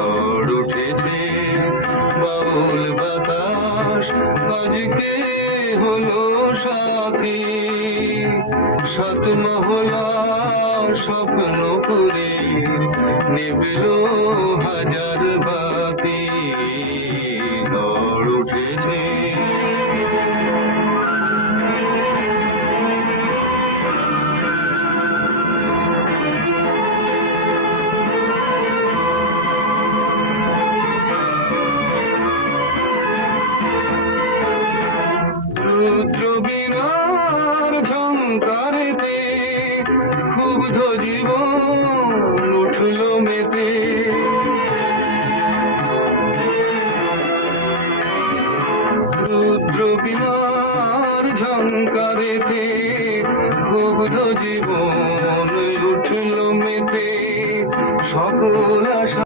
ঝড় উঠেছে বাউল বাতাস আজকে হলো সাথী। সাত মহলা স্বপ্ন করে নিবিল হাজার বাতি। ঝড় উঠেছে রুদ্র বীণার ঝংকারেতে ক্ষুব্ধ জীবন উঠল মেতে। রুদ্র বীণার ঝংকারেতে ক্ষুব্ধ জীবন উঠল মেতে। সকল আশা